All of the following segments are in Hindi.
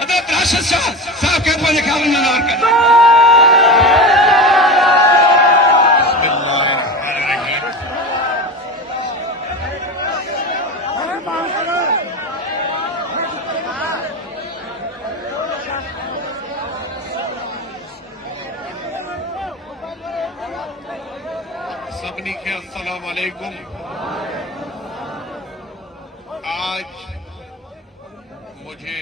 हजरत राशिद शाह साहब के अपने ख्याल में नजर कर सबनी के अस्सलाम वालेकुम। आज मुझे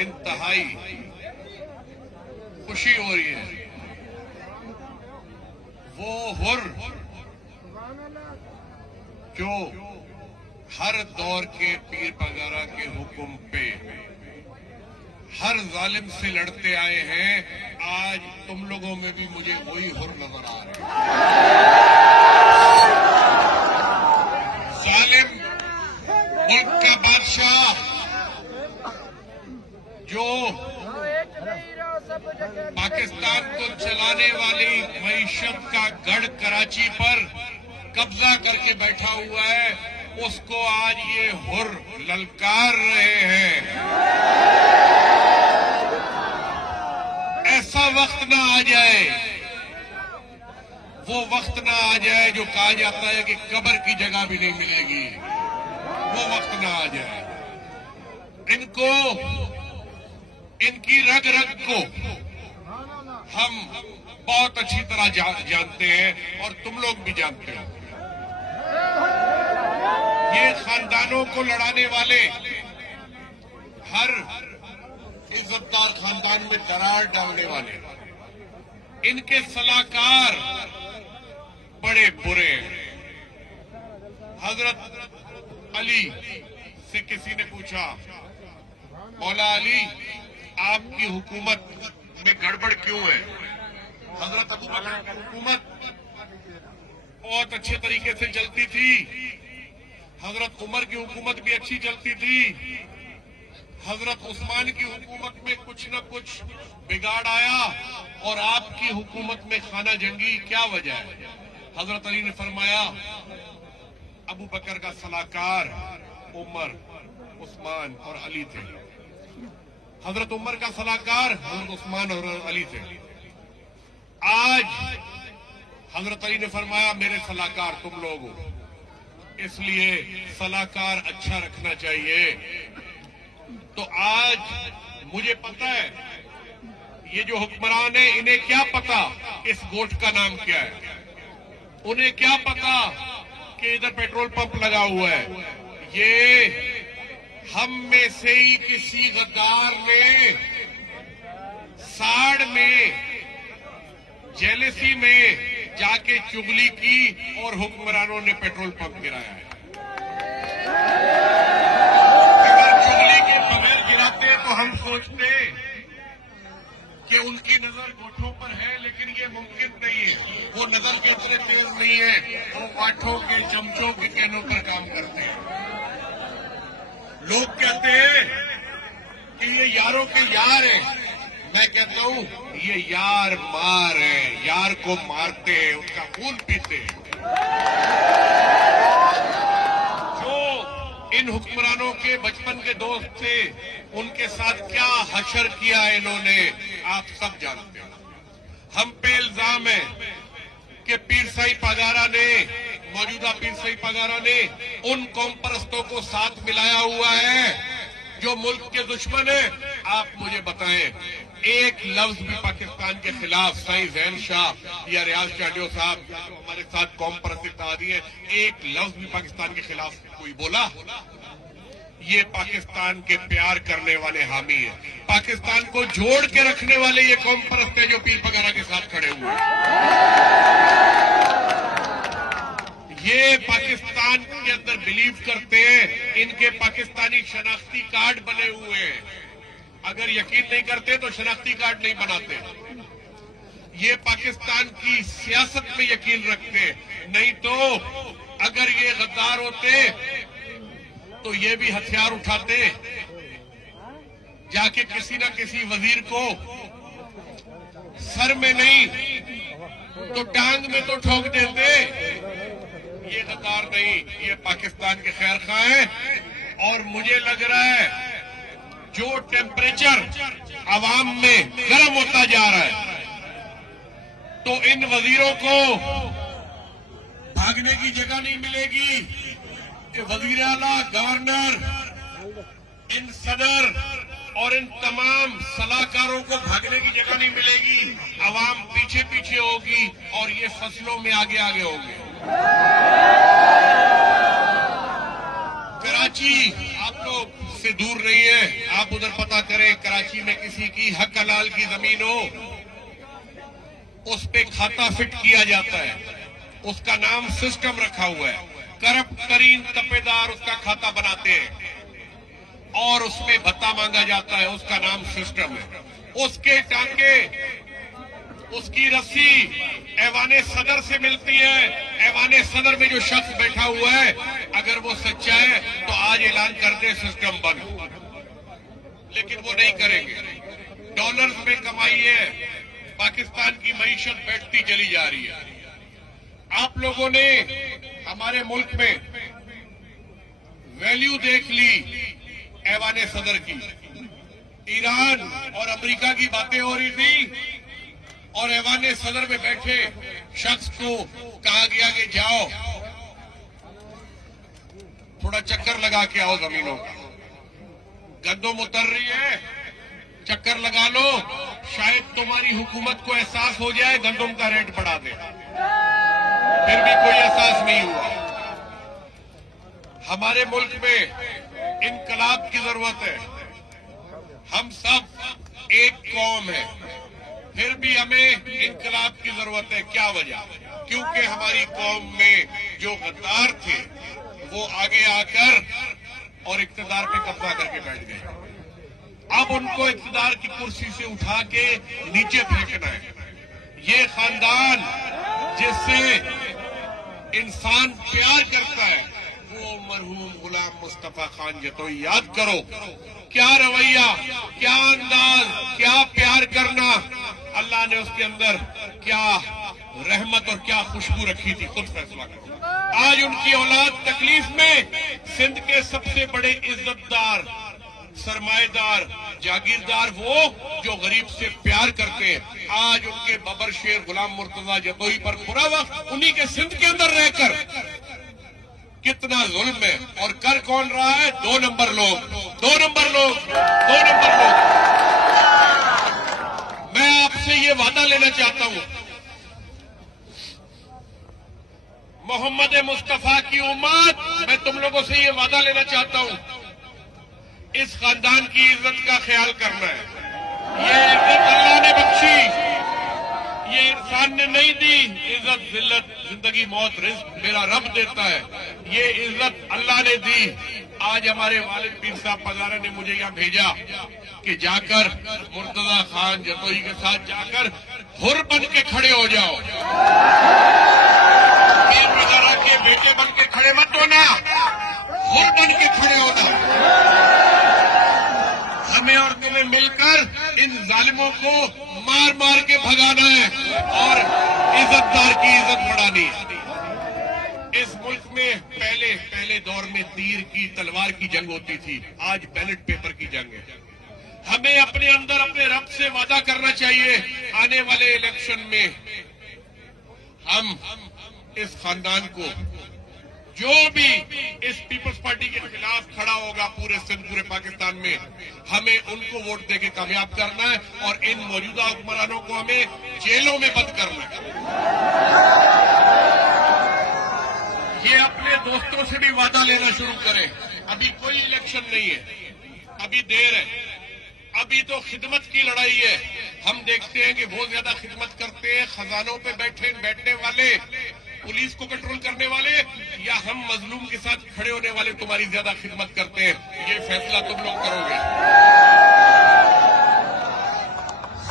इंतहाई खुशी हो रही है। वो हुर जो हर दौर के पीर वगैरह के हुक्म पे हर जालिम से लड़ते आए हैं, आज तुम लोगों में भी मुझे वही हुर नजर आ रहे हैं। जालिम मुल्क का बादशाह जो पाकिस्तान को चलाने वाली मईशत का गढ़ कराची पर कब्जा करके बैठा हुआ है, उसको आज ये हुर ललकार रहे हैं। ऐसा वक्त ना आ जाए, वो वक्त ना आ जाए जो कहा जाता है कि कब्र की जगह भी नहीं मिलेगी, वो वक्त ना आ जाए। इनको, इनकी रग रग को हम बहुत अच्छी तरह जानते हैं और तुम लोग भी जानते हो। ये खानदानों को लड़ाने वाले, हर इज्जतदार खानदान में दरार डालने वाले, इनके सलाहकार बड़े बुरे हैं। हजरत अली से किसी ने पूछा, मौला अली आपकी हुकूमत में गड़बड़ क्यों है? हजरत अबू बकर की हुकूमत बहुत अच्छे तरीके से चलती थी, हजरत उमर की हुकूमत भी अच्छी चलती थी, हजरत उस्मान की हुकूमत में कुछ न कुछ बिगाड़ आया और आपकी हुकूमत में खाना जंगी, क्या वजह है? हजरत अली ने फरमाया, अबू बकर का सलाहकार उमर, उस्मान और अली थे। हजरत उमर का सलाहकार हजरत उस्मान और अली थे। आज हजरत अली ने फरमाया, मेरे सलाहकार तुम लोग हो, इसलिए सलाहकार अच्छा रखना चाहिए। तो आज मुझे पता है, ये जो हुक्मरान है इन्हें क्या पता इस गोठ का नाम क्या है, उन्हें क्या पता कि इधर पेट्रोल पंप लगा हुआ है। ये हम में से ही किसी गद्दार ने साड़ में, जेलसी में जाके चुगली की और हुक्मरानों ने पेट्रोल पंप गिराया है। अगर चुगली के बगैर गिराते तो हम सोचते कि उनकी नजर गोठों पर है, लेकिन ये मुमकिन नहीं है। वो नजर के इतने तेज नहीं है, वो वाठों के, चमचों के कहनों पर काम करते हैं। लोग कहते हैं कि ये यारों के यार हैं, मैं कहता हूं ये यार मार है, यार को मारते हैं, उसका खून पीते हैं। जो इन हुक्मरानों के बचपन के दोस्त थे, उनके साथ क्या हशर किया है इन्होंने, आप सब जानते हो। हम पे इल्जाम है कि पीर साई पगारा ने, मौजूदा पीर साई पगारा ने उन कौम परस्तों को साथ मिलाया हुआ है जो मुल्क के दुश्मन है। आप मुझे बताएं, एक लफ्ज भी पाकिस्तान के खिलाफ साईं जैन शाह या रियाज चाडियो साहब जो हमारे साथ कौम परस्ती इत्तेहादी है, एक लफ्ज भी पाकिस्तान के खिलाफ कोई बोला? ये पाकिस्तान के प्यार करने वाले हामी है, पाकिस्तान को जोड़ के रखने वाले ये कौम परस्त है जो पीर वगैरह के साथ खड़े हुए हैं। ये पाकिस्तान के अंदर बिलीव करते हैं, इनके पाकिस्तानी शनाख्ती कार्ड बने हुए हैं। अगर यकीन नहीं करते तो शनाख्ती कार्ड नहीं बनाते। ये पाकिस्तान की सियासत में यकीन रखते, नहीं तो अगर ये गद्दार होते तो ये भी हथियार उठाते, जाके किसी न किसी वजीर को सर में नहीं तो टांग में तो ठोक देते। ये गद्दार नहीं, ये पाकिस्तान के खैर खां हैं। और मुझे लग रहा है जो टेम्परेचर आवाम में गर्म होता जा रहा है, तो इन वजीरों को भागने की जगह नहीं मिलेगी। ये वजीर आला, गवर्नर, इन सदर और इन तमाम सलाहकारों को भागने की जगह नहीं मिलेगी। आवाम पीछे पीछे होगी और ये फसलों में आगे आगे होंगे। कराची आप लोग से दूर नहीं है, आप उधर पता करें। कराची में किसी की हक हलाल की जमीन हो, उस पे खाता फिट किया जाता है, उसका नाम सिस्टम रखा हुआ है। करप्ट तरीन तपेदार उसका खाता बनाते हैं और उसमें भत्ता मांगा जाता है, उसका नाम सिस्टम है। उसके टांगे, उसकी रस्सी ऐवाने सदर से मिलती है। ऐवाने सदर में जो शख्स बैठा हुआ है, अगर वो सच्चा है तो आज ऐलान कर दे सिस्टम बंद, लेकिन वो नहीं करेंगे। डॉलर्स में कमाई है, पाकिस्तान की मईशत बैठती चली जा रही है। आप लोगों ने हमारे मुल्क में वैल्यू देख ली ऐवाने सदर की। ईरान और अमेरिका की बातें हो रही थी और ऐवाने सदर में बैठे शख्स को कहा गया कि जाओ थोड़ा चक्कर लगा के आओ जमीनों का। गंदम उतर रही है, चक्कर लगा लो, शायद तुम्हारी हुकूमत को एहसास हो जाए, गंदम का रेट बढ़ा दे। फिर भी कोई एहसास नहीं हुआ। हमारे मुल्क में इनकलाब की जरूरत है। हम सब एक कौम है, फिर भी हमें इनकलाब की जरूरत है। क्या वजह? क्योंकि हमारी कौम में जो गद्दार थे वो आगे आकर और इक्तदार पे कब्जा करके बैठ गए। अब उनको इक्तदार की कुर्सी से उठा के नीचे फेंकना है। ये खानदान जिससे इंसान प्यार करता है, वो मरहूम गुलाम मुस्तफा खान जतोई याद करो। क्या रवैया, क्या अंदाज, क्या प्यार करना, अल्लाह ने उसके अंदर क्या रहमत और क्या खुशबू रखी थी, खुद फैसला करो। आज उनकी औलाद तकलीफ में, सिंध के सबसे बड़े इज्जतदार, सरमाएदार, जागीरदार वो जो गरीब से प्यार करते हैं, आज उनके बबर शेर गुलाम मुर्तजा जतोई पर पूरा वक्त उन्हीं के सिंध के अंदर रहकर कितना जुल्म है। और कर कौन रहा है? 2 नंबर लोग, 2 नंबर लोग, 2 नंबर लोग। मैं आपसे ये वादा लेना चाहता हूं, मोहम्मद मुस्तफा की उम्मत, मैं तुम लोगों से ये वादा लेना चाहता हूं, इस खानदान की इज्जत का ख्याल करना है। ये इज्जत अल्लाह ने बख्शी, ये इंसान ने नहीं दी। इज्जत, जिल्लत, जिंदगी, मौत, रिज्क मेरा रब देता है। ये इज्जत अल्लाह ने दी। आज हमारे वालिद पीर साहब पजारा ने मुझे यहाँ भेजा कि जाकर मुर्तजा खान जतोई के साथ जाकर हुर बन के खड़े हो जाओ। पीर पजारा के बेटे बन के खड़े मत होना, हुर बन के खड़े होना। हमें और तुम्हें मिलकर इन जालिमों को मार मार के भगाना है और इज्जतदार की इज्जत बढ़ानी है। इस मुल्क में पहले दौर में तीर की, तलवार की जंग होती थी, आज बैलेट पेपर की जंग है। हमें अपने अंदर अपने रब से वादा करना चाहिए, आने वाले इलेक्शन में हम इस खानदान को, जो भी इस पीपल्स पार्टी के खिलाफ खड़ा होगा पूरे सिंध, पूरे पाकिस्तान में, हमें उनको वोट देके कामयाब करना है और इन मौजूदा हुक्मरानों को हमें जेलों में बंद करना है। ये अपने दोस्तों से भी वादा लेना शुरू करें। अभी कोई इलेक्शन नहीं है, अभी देर है, अभी तो खिदमत की लड़ाई है। हम देखते हैं कि बहुत ज्यादा खिदमत करते हैं खजानों पे बैठने वाले, पुलिस को कंट्रोल करने वाले, या हम मजलूम के साथ खड़े होने वाले तुम्हारी ज्यादा खिदमत करते हैं। ये फैसला तुम लोग करोगे।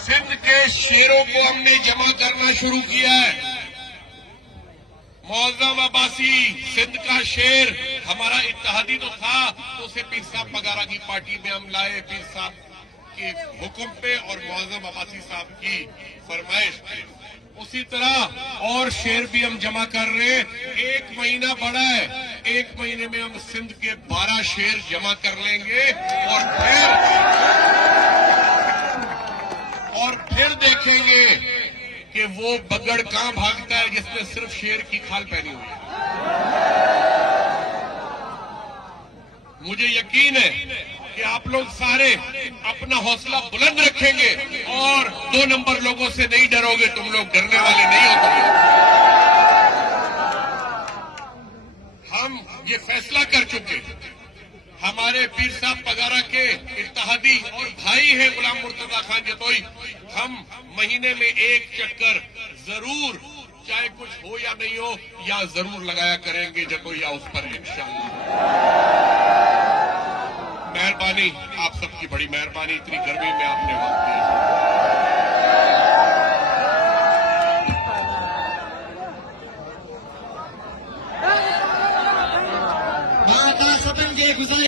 सिंध के शेरों को हमने जमा करना शुरू किया है। मौजम अब्बासी सिंध का शेर हमारा इत्तेहादी तो था, तो उसे पीर साहब पगारा की पार्टी में हम लाए, पीर साहब के हुक्म पे और मौजम अब्बासी साहब की फरमाइश पे। उसी तरह और शेर भी हम जमा कर रहे हैं। 1 महीना बड़ा है, 1 महीने में हम सिंध के 12 शेर जमा कर लेंगे और फिर देखेंगे कि वो बगड़ कहां भागता है जिसने सिर्फ शेर की खाल पहनी हुई है। मुझे यकीन है कि आप लोग सारे अपना हौसला बुलंद रखेंगे और 2 नंबर लोगों से नहीं डरोगे। तुम लोग डरने वाले नहीं हो। हम ये फैसला कर चुके, हमारे पीर साहब पगारा के इत्तेहादी और भाई हैं गुलाम मुर्तजा खान जतोई, हम महीने में 1 चक्कर जरूर, चाहे कुछ हो या नहीं हो, या जरूर लगाया करेंगे जतोई उस पर इंशाअल्लाह। मेहरबानी, आप सबकी बड़ी मेहरबानी, इतनी गर्मी में आपने वक्त दिया। महाकाल सदन के गुजारिश